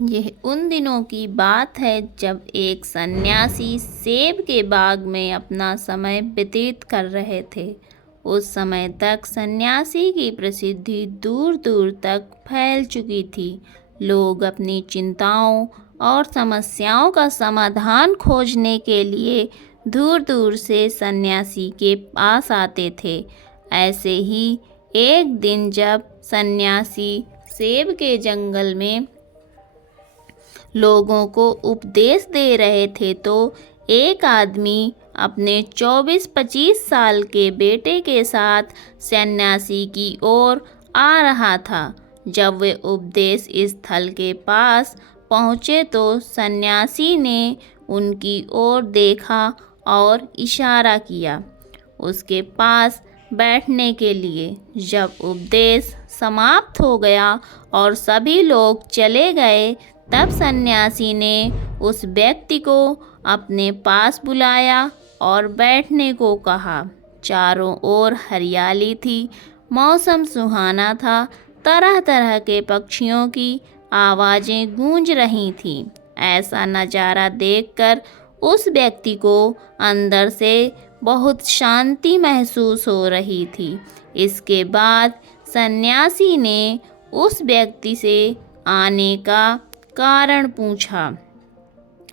यह उन दिनों की बात है जब एक सन्यासी सेब के बाग में अपना समय व्यतीत कर रहे थे। उस समय तक सन्यासी की प्रसिद्धि दूर दूर तक फैल चुकी थी। लोग अपनी चिंताओं और समस्याओं का समाधान खोजने के लिए दूर दूर से सन्यासी के पास आते थे। ऐसे ही एक दिन जब सन्यासी सेब के जंगल में लोगों को उपदेश दे रहे थे तो एक आदमी अपने 24-25 साल के बेटे के साथ सन्यासी की ओर आ रहा था। जब वे उपदेश स्थल के पास पहुँचे तो सन्यासी ने उनकी ओर देखा और इशारा किया उसके पास बैठने के लिए। जब उपदेश समाप्त हो गया और सभी लोग चले गए तब सन्यासी ने उस व्यक्ति को अपने पास बुलाया और बैठने को कहा। चारों ओर हरियाली थी, मौसम सुहाना था, तरह तरह के पक्षियों की आवाज़ें गूंज रही थीं। ऐसा नज़ारा देखकर उस व्यक्ति को अंदर से बहुत शांति महसूस हो रही थी। इसके बाद सन्यासी ने उस व्यक्ति से आने का कारण पूछा।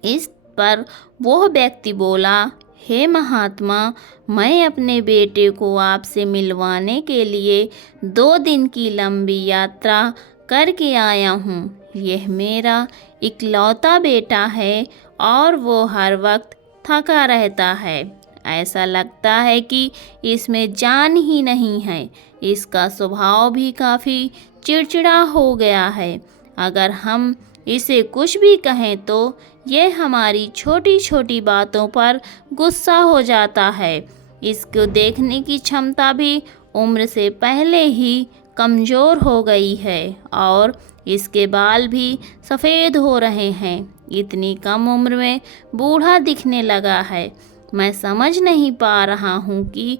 इस पर वह व्यक्ति बोला, हे महात्मा, मैं अपने बेटे को आपसे मिलवाने के लिए 2 दिन की लंबी यात्रा करके आया हूँ। यह मेरा इकलौता बेटा है और वो हर वक्त थका रहता है। ऐसा लगता है कि इसमें जान ही नहीं है। इसका स्वभाव भी काफ़ी चिड़चिड़ा हो गया है। अगर हम इसे कुछ भी कहें तो ये हमारी छोटी छोटी बातों पर गुस्सा हो जाता है। इसको देखने की क्षमता भी उम्र से पहले ही कमज़ोर हो गई है और इसके बाल भी सफ़ेद हो रहे हैं। इतनी कम उम्र में बूढ़ा दिखने लगा है। मैं समझ नहीं पा रहा हूँ कि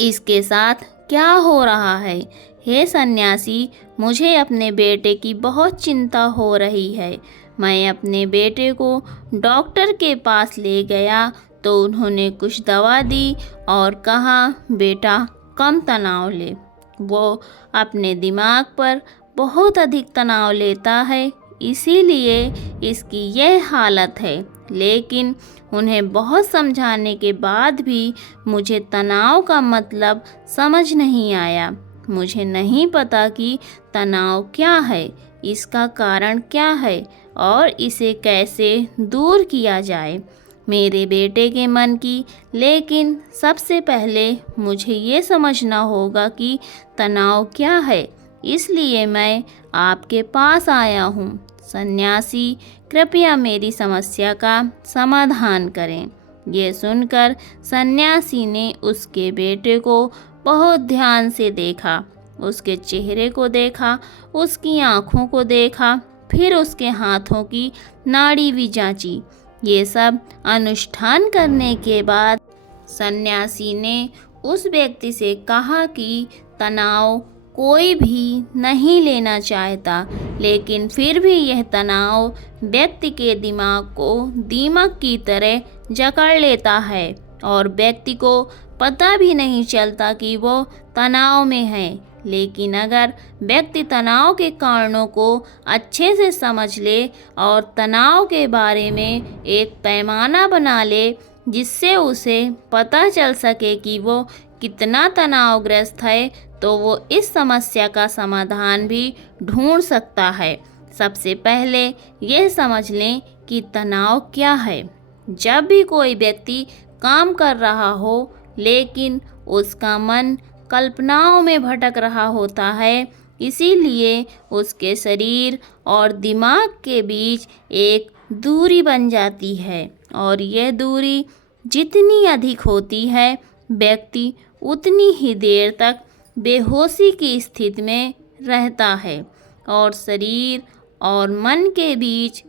इसके साथ क्या हो रहा है। हे सन्यासी, मुझे अपने बेटे की बहुत चिंता हो रही है। मैं अपने बेटे को डॉक्टर के पास ले गया तो उन्होंने कुछ दवा दी और कहा, बेटा कम तनाव ले। वो अपने दिमाग पर बहुत अधिक तनाव लेता है, इसीलिए इसकी यह हालत है। लेकिन उन्हें बहुत समझाने के बाद भी मुझे तनाव का मतलब समझ नहीं आया। मुझे नहीं पता कि तनाव क्या है, इसका कारण क्या है और इसे कैसे दूर किया जाए मेरे बेटे के मन की। लेकिन सबसे पहले मुझे ये समझना होगा कि तनाव क्या है, इसलिए मैं आपके पास आया हूँ। सन्यासी, कृपया मेरी समस्या का समाधान करें। ये सुनकर सन्यासी ने उसके बेटे को बहुत ध्यान से देखा। उसके चेहरे को देखा, उसकी आँखों को देखा, फिर उसके हाथों की नाड़ी भी जांची। ये सब अनुष्ठान करने के बाद सन्यासी ने उस व्यक्ति से कहा कि तनाव कोई भी नहीं लेना चाहता, लेकिन फिर भी यह तनाव व्यक्ति के दिमाग को दीमक की तरह जकड़ लेता है और व्यक्ति को पता भी नहीं चलता कि वो तनाव में है। लेकिन अगर व्यक्ति तनाव के कारणों को अच्छे से समझ ले और तनाव के बारे में एक पैमाना बना ले जिससे उसे पता चल सके कि वो कितना तनावग्रस्त है, तो वो इस समस्या का समाधान भी ढूंढ सकता है। सबसे पहले यह समझ लें कि तनाव क्या है। जब भी कोई व्यक्ति काम कर रहा हो लेकिन उसका मन कल्पनाओं में भटक रहा होता है, इसीलिए उसके शरीर और दिमाग के बीच एक दूरी बन जाती है और यह दूरी जितनी अधिक होती है, व्यक्ति उतनी ही देर तक बेहोशी की स्थिति में रहता है और शरीर और मन के बीच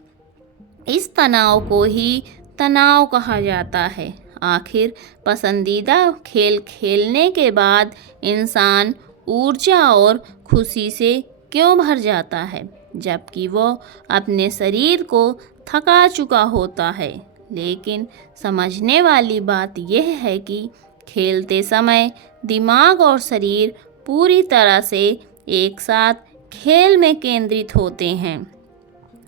इस तनाव को ही तनाव कहा जाता है। आखिर पसंदीदा खेल खेलने के बाद इंसान ऊर्जा और खुशी से क्यों भर जाता है? जबकि वो अपने शरीर को थका चुका होता है। लेकिन समझने वाली बात यह है कि खेलते समय दिमाग और शरीर पूरी तरह से एक साथ खेल में केंद्रित होते हैं,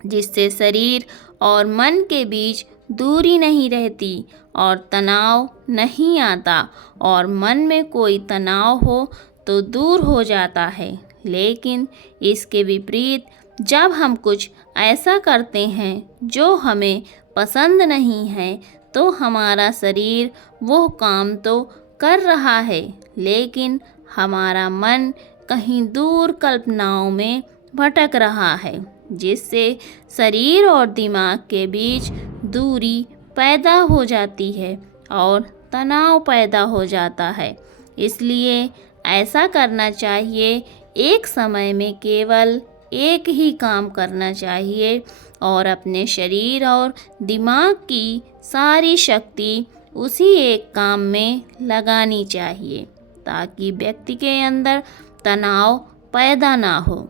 जिससे शरीर और मन के बीच दूरी नहीं रहती और तनाव नहीं आता, और मन में कोई तनाव हो तो दूर हो जाता है। लेकिन इसके विपरीत जब हम कुछ ऐसा करते हैं जो हमें पसंद नहीं है, तो हमारा शरीर वो काम तो कर रहा है, लेकिन हमारा मन कहीं दूर कल्पनाओं में भटक रहा है, जिससे शरीर और दिमाग के बीच दूरी पैदा हो जाती है और तनाव पैदा हो जाता है। इसलिए ऐसा करना चाहिए, एक समय में केवल एक ही काम करना चाहिए और अपने शरीर और दिमाग की सारी शक्ति उसी एक काम में लगानी चाहिए, ताकि व्यक्ति के अंदर तनाव पैदा ना हो।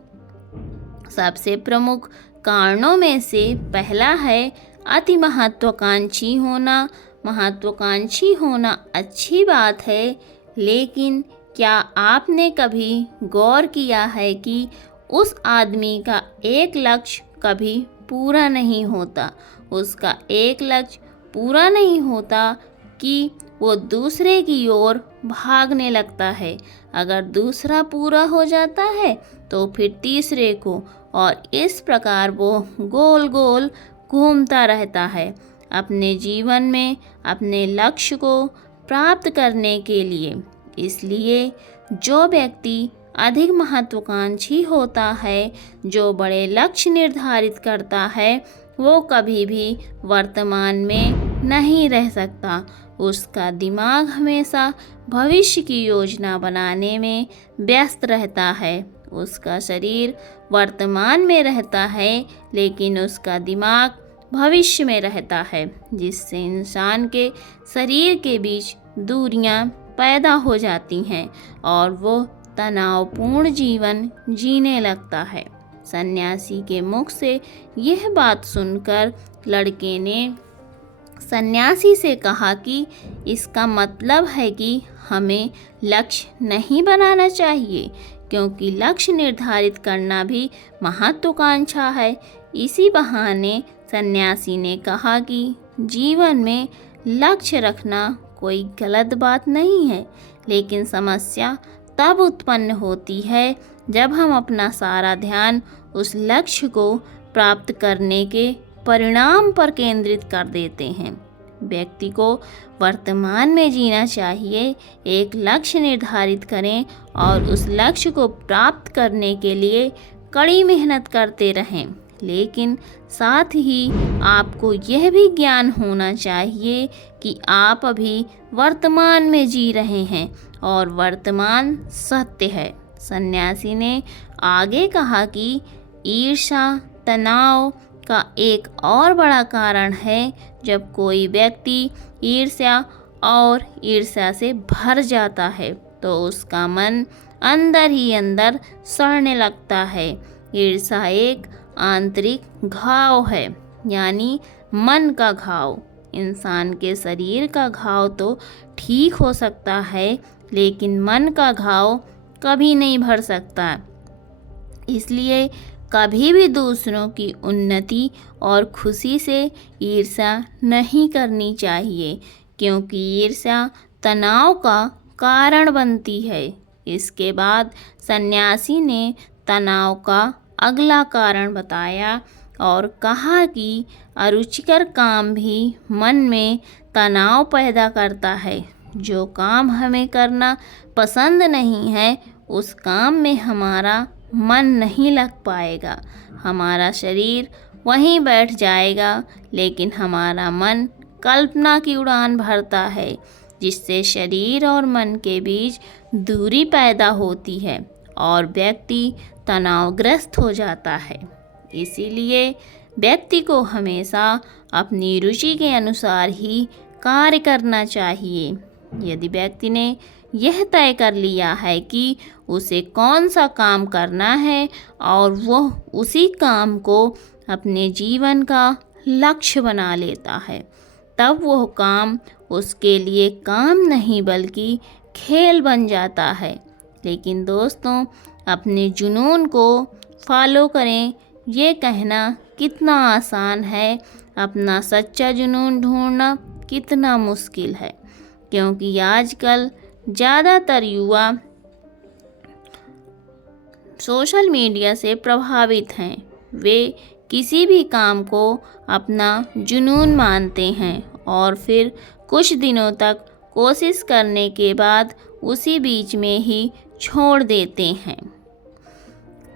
सबसे प्रमुख कारणों में से पहला है अति महत्वाकांक्षी होना। महत्वाकांक्षी होना अच्छी बात है, लेकिन क्या आपने कभी गौर किया है कि उस आदमी का एक लक्ष्य कभी पूरा नहीं होता। उसका एक लक्ष्य पूरा नहीं होता कि वो दूसरे की ओर भागने लगता है। अगर दूसरा पूरा हो जाता है तो फिर तीसरे को, और इस प्रकार वो गोल गोल घूमता रहता है अपने जीवन में अपने लक्ष्य को प्राप्त करने के लिए। इसलिए जो व्यक्ति अधिक महत्वाकांक्षी होता है, जो बड़े लक्ष्य निर्धारित करता है, वो कभी भी वर्तमान में नहीं रह सकता। उसका दिमाग हमेशा भविष्य की योजना बनाने में व्यस्त रहता है। उसका शरीर वर्तमान में रहता है, लेकिन उसका दिमाग भविष्य में रहता है, जिससे इंसान के शरीर के बीच दूरियां पैदा हो जाती हैं और वो तनावपूर्ण जीवन जीने लगता है। सन्यासी के मुख से यह बात सुनकर लड़के ने सन्यासी से कहा कि इसका मतलब है कि हमें लक्ष्य नहीं बनाना चाहिए, क्योंकि लक्ष्य निर्धारित करना भी महत्वाकांक्षा है। इसी बहाने सन्यासी ने कहा कि जीवन में लक्ष्य रखना कोई गलत बात नहीं है, लेकिन समस्या तब उत्पन्न होती है जब हम अपना सारा ध्यान उस लक्ष्य को प्राप्त करने के परिणाम पर केंद्रित कर देते हैं। व्यक्ति को वर्तमान में जीना चाहिए। एक लक्ष्य निर्धारित करें और उस लक्ष्य को प्राप्त करने के लिए कड़ी मेहनत करते रहें, लेकिन साथ ही आपको यह भी ज्ञान होना चाहिए कि आप अभी वर्तमान में जी रहे हैं और वर्तमान सत्य है। सन्यासी ने आगे कहा कि ईर्ष्या तनाव का एक और बड़ा कारण है। जब कोई व्यक्ति ईर्ष्या से भर जाता है तो उसका मन अंदर ही अंदर सड़ने लगता है। ईर्ष्या एक आंतरिक घाव है, यानी मन का घाव। इंसान के शरीर का घाव तो ठीक हो सकता है, लेकिन मन का घाव कभी नहीं भर सकता। इसलिए कभी भी दूसरों की उन्नति और खुशी से ईर्ष्या नहीं करनी चाहिए, क्योंकि ईर्ष्या तनाव का कारण बनती है। इसके बाद सन्यासी ने तनाव का अगला कारण बताया और कहा कि अरुचिकर काम भी मन में तनाव पैदा करता है। जो काम हमें करना पसंद नहीं है, उस काम में हमारा मन नहीं लग पाएगा। हमारा शरीर वहीं बैठ जाएगा, लेकिन हमारा मन कल्पना की उड़ान भरता है, जिससे शरीर और मन के बीच दूरी पैदा होती है और व्यक्ति तनावग्रस्त हो जाता है। इसीलिए व्यक्ति को हमेशा अपनी रुचि के अनुसार ही कार्य करना चाहिए। यदि व्यक्ति ने यह तय कर लिया है कि उसे कौन सा काम करना है और वह उसी काम को अपने जीवन का लक्ष्य बना लेता है, तब वह काम उसके लिए काम नहीं बल्कि खेल बन जाता है। लेकिन दोस्तों, अपने जुनून को फॉलो करें, ये कहना कितना आसान है, अपना सच्चा जुनून ढूंढना कितना मुश्किल है। क्योंकि आजकल ज़्यादातर युवा सोशल मीडिया से प्रभावित हैं। वे किसी भी काम को अपना जुनून मानते हैं और फिर कुछ दिनों तक कोशिश करने के बाद उसी बीच में ही छोड़ देते हैं।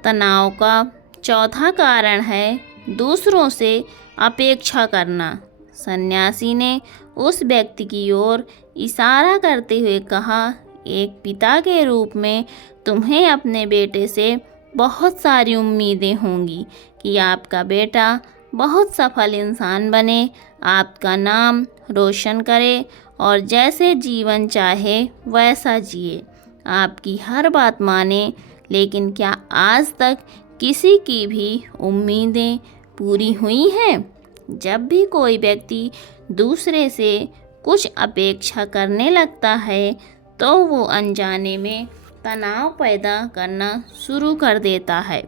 तनाव का चौथा कारण है दूसरों से अपेक्षा करना। सन्यासी ने उस व्यक्ति की ओर इशारा करते हुए कहा, एक पिता के रूप में तुम्हें अपने बेटे से बहुत सारी उम्मीदें होंगी कि आपका बेटा बहुत सफल इंसान बने, आपका नाम रोशन करे और जैसे जीवन चाहे वैसा जिए, आपकी हर बात माने। लेकिन क्या आज तक किसी की भी उम्मीदें पूरी हुई हैं? जब भी कोई व्यक्ति दूसरे से कुछ अपेक्षा करने लगता है तो वो अनजाने में तनाव पैदा करना शुरू कर देता है।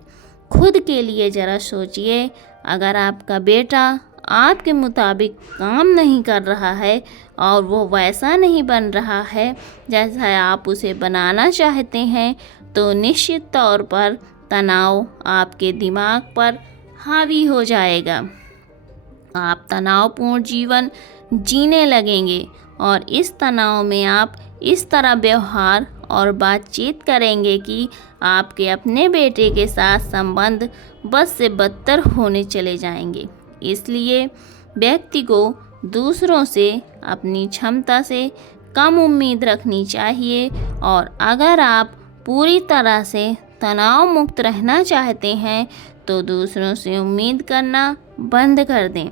खुद के लिए ज़रा सोचिए, अगर आपका बेटा आपके मुताबिक काम नहीं कर रहा है और वो वैसा नहीं बन रहा है जैसा आप उसे बनाना चाहते हैं, तो निश्चित तौर पर तनाव आपके दिमाग पर हावी हो जाएगा। आप तनावपूर्ण जीवन जीने लगेंगे और इस तनाव में आप इस तरह व्यवहार और बातचीत करेंगे कि आपके अपने बेटे के साथ संबंध बद से बदतर होने चले जाएंगे। इसलिए व्यक्ति को दूसरों से अपनी क्षमता से कम उम्मीद रखनी चाहिए और अगर आप पूरी तरह से तनाव मुक्त रहना चाहते हैं तो दूसरों से उम्मीद करना बंद कर दें।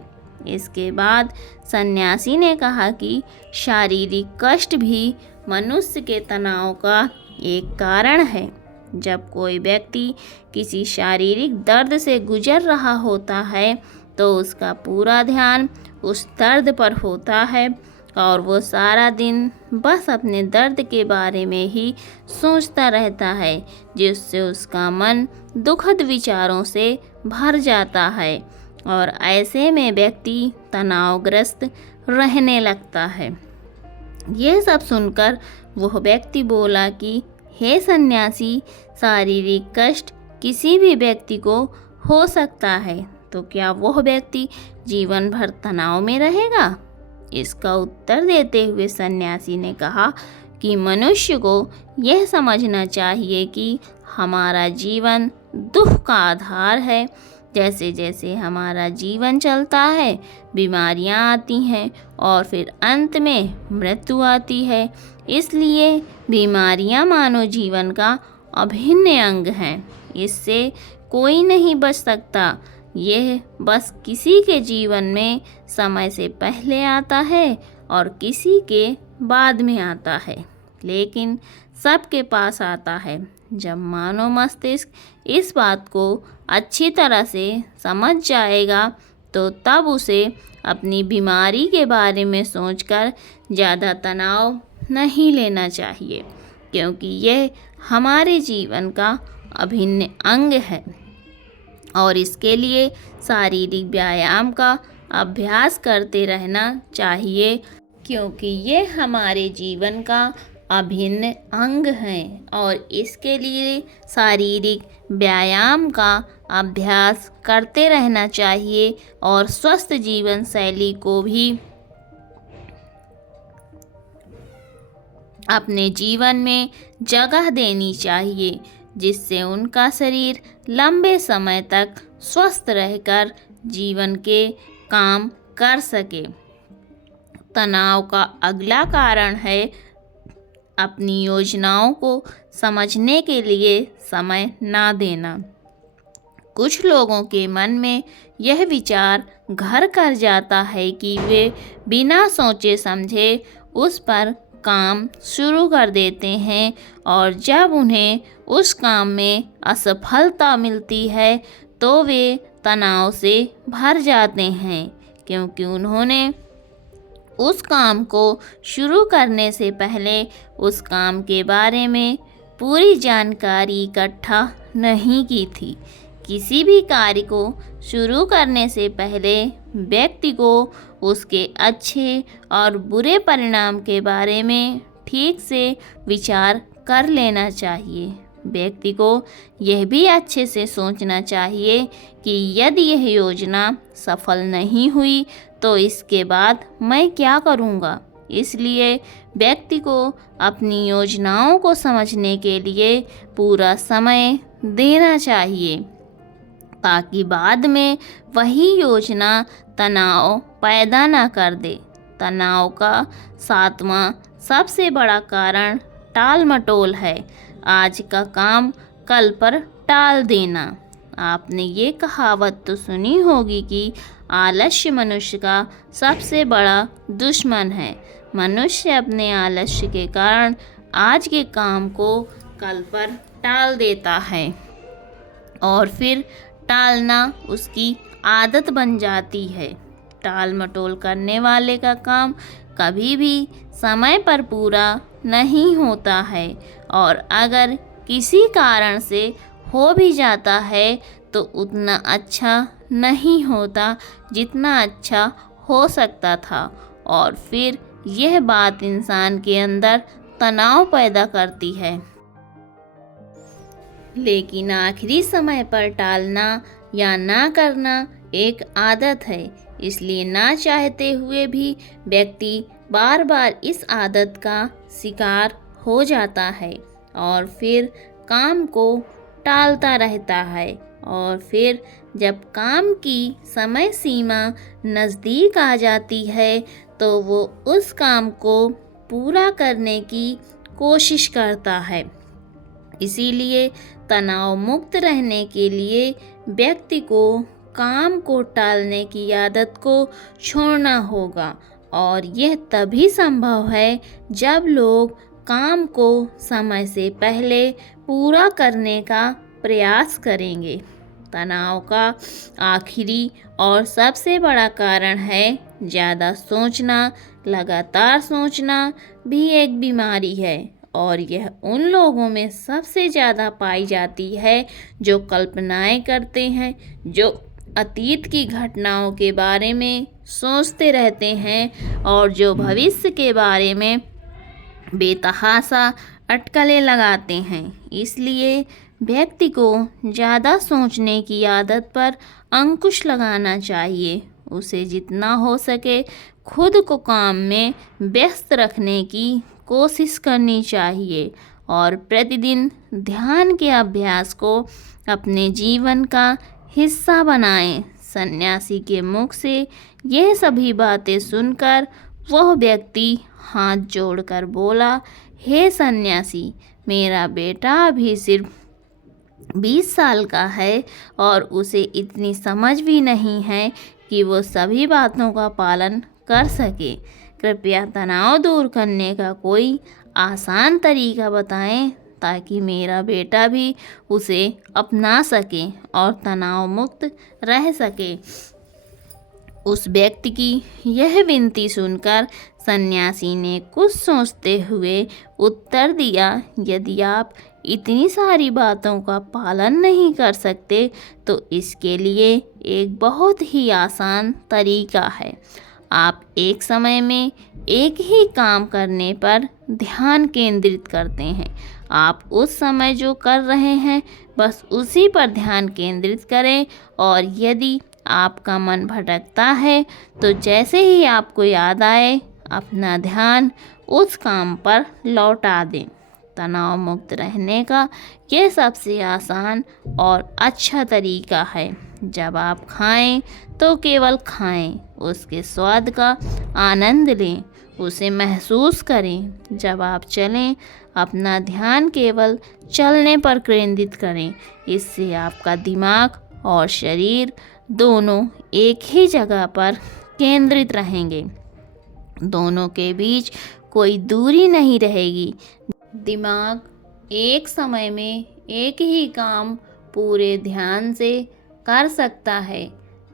इसके बाद सन्यासी ने कहा कि शारीरिक कष्ट भी मनुष्य के तनाव का एक कारण है। जब कोई व्यक्ति किसी शारीरिक दर्द से गुजर रहा होता है तो उसका पूरा ध्यान उस दर्द पर होता है और वो सारा दिन बस अपने दर्द के बारे में ही सोचता रहता है, जिससे उसका मन दुखद विचारों से भर जाता है और ऐसे में व्यक्ति तनावग्रस्त रहने लगता है। यह सब सुनकर वह व्यक्ति बोला कि हे सन्यासी, शारीरिक कष्ट किसी भी व्यक्ति को हो सकता है, तो क्या वह व्यक्ति जीवन भर तनाव में रहेगा? इसका उत्तर देते हुए सन्यासी ने कहा कि मनुष्य को यह समझना चाहिए कि हमारा जीवन दुख का आधार है। जैसे जैसे हमारा जीवन चलता है, बीमारियां आती हैं और फिर अंत में मृत्यु आती है। इसलिए बीमारियां मानव जीवन का अभिन्न अंग हैं। इससे कोई नहीं बच सकता। यह बस किसी के जीवन में समय से पहले आता है और किसी के बाद में आता है, लेकिन सबके पास आता है। जब मानव मस्तिष्क इस बात को अच्छी तरह से समझ जाएगा तो तब उसे अपनी बीमारी के बारे में सोचकर ज़्यादा तनाव नहीं लेना चाहिए, क्योंकि यह हमारे जीवन का अभिन्न अंग है और इसके लिए शारीरिक व्यायाम का अभ्यास करते रहना चाहिए, क्योंकि ये हमारे जीवन का अभिन्न अंग हैं और इसके लिए शारीरिक व्यायाम का अभ्यास करते रहना चाहिए और स्वस्थ जीवन शैली को भी अपने जीवन में जगह देनी चाहिए, जिससे उनका शरीर लंबे समय तक स्वस्थ रहकर जीवन के काम कर सके। तनाव का अगला कारण है अपनी योजनाओं को समझने के लिए समय ना देना। कुछ लोगों के मन में यह विचार घर कर जाता है कि वे बिना सोचे समझे उस पर काम शुरू कर देते हैं और जब उन्हें उस काम में असफलता मिलती है तो वे तनाव से भर जाते हैं, क्योंकि उन्होंने उस काम को शुरू करने से पहले उस काम के बारे में पूरी जानकारी इकट्ठा नहीं की थी। किसी भी कार्य को शुरू करने से पहले व्यक्ति को उसके अच्छे और बुरे परिणाम के बारे में ठीक से विचार कर लेना चाहिए। व्यक्ति को यह भी अच्छे से सोचना चाहिए कि यदि यह योजना सफल नहीं हुई तो इसके बाद मैं क्या करूँगा। इसलिए व्यक्ति को अपनी योजनाओं को समझने के लिए पूरा समय देना चाहिए, ताकि बाद में वही योजना तनाव पैदा ना कर दे। तनाव का 7वां सबसे बड़ा कारण टाल मटोल है। आज का काम कल पर टाल देना। आपने ये कहावत तो सुनी होगी कि आलस्य मनुष्य का सबसे बड़ा दुश्मन है। मनुष्य अपने आलस्य के कारण आज के काम को कल पर टाल देता है और फिर टालना उसकी आदत बन जाती है। टाल मटोल करने वाले का काम कभी भी समय पर पूरा नहीं होता है, और अगर किसी कारण से हो भी जाता है तो उतना अच्छा नहीं होता जितना अच्छा हो सकता था, और फिर यह बात इंसान के अंदर तनाव पैदा करती है। लेकिन आखिरी समय पर टालना या ना करना एक आदत है, इसलिए ना चाहते हुए भी व्यक्ति बार बार इस आदत का शिकार हो जाता है और फिर काम को टालता रहता है, और फिर जब काम की समय सीमा नज़दीक आ जाती है तो वो उस काम को पूरा करने की कोशिश करता है। इसीलिए तनाव मुक्त रहने के लिए व्यक्ति को काम को टालने की आदत को छोड़ना होगा, और यह तभी संभव है जब लोग काम को समय से पहले पूरा करने का प्रयास करेंगे। तनाव का आखिरी और सबसे बड़ा कारण है ज़्यादा सोचना। लगातार सोचना भी एक बीमारी है, और यह उन लोगों में सबसे ज़्यादा पाई जाती है जो कल्पनाएं करते हैं, जो अतीत की घटनाओं के बारे में सोचते रहते हैं और जो भविष्य के बारे में बेतहाशा अटकलें लगाते हैं। इसलिए व्यक्ति को ज़्यादा सोचने की आदत पर अंकुश लगाना चाहिए। उसे जितना हो सके खुद को काम में व्यस्त रखने की कोशिश करनी चाहिए, और प्रतिदिन ध्यान के अभ्यास को अपने जीवन का हिस्सा बनाएं। सन्यासी के मुख से यह सभी बातें सुनकर वह व्यक्ति हाथ जोड़कर बोला, हे सन्यासी, मेरा बेटा अभी सिर्फ 20 साल का है और उसे इतनी समझ भी नहीं है कि वो सभी बातों का पालन कर सके। कृपया तनाव दूर करने का कोई आसान तरीका बताएं ताकि मेरा बेटा भी उसे अपना सके और तनाव मुक्त रह सके। उस व्यक्ति की यह विनती सुनकर सन्यासी ने कुछ सोचते हुए उत्तर दिया, यदि आप इतनी सारी बातों का पालन नहीं कर सकते तो इसके लिए एक बहुत ही आसान तरीका है। आप एक समय में एक ही काम करने पर ध्यान केंद्रित करते हैं। आप उस समय जो कर रहे हैं बस उसी पर ध्यान केंद्रित करें, और यदि आपका मन भटकता है तो जैसे ही आपको याद आए अपना ध्यान उस काम पर लौटा दें। तनाव मुक्त रहने का यह सबसे आसान और अच्छा तरीका है। जब आप खाएं तो केवल खाएं, उसके स्वाद का आनंद लें, उसे महसूस करें। जब आप चलें अपना ध्यान केवल चलने पर केंद्रित करें। इससे आपका दिमाग और शरीर दोनों एक ही जगह पर केंद्रित रहेंगे। दोनों के बीच कोई दूरी नहीं रहेगी। दिमाग एक समय में एक ही काम पूरे ध्यान से कर सकता है,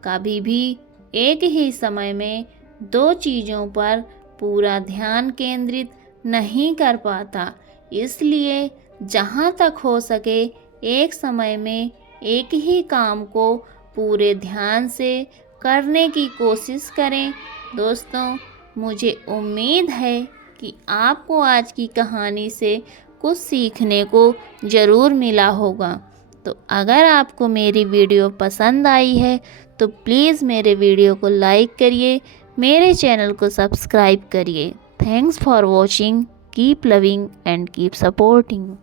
कभी भी एक ही समय में दो चीज़ों पर पूरा ध्यान केंद्रित नहीं कर पाता। इसलिए जहाँ तक हो सके एक समय में एक ही काम को पूरे ध्यान से करने की कोशिश करें। दोस्तों, मुझे उम्मीद है कि आपको आज की कहानी से कुछ सीखने को ज़रूर मिला होगा। तो अगर आपको मेरी वीडियो पसंद आई है तो प्लीज़ मेरे वीडियो को लाइक करिए, मेरे चैनल को सब्सक्राइब करिए। Thanks for watching, keep loving and keep supporting.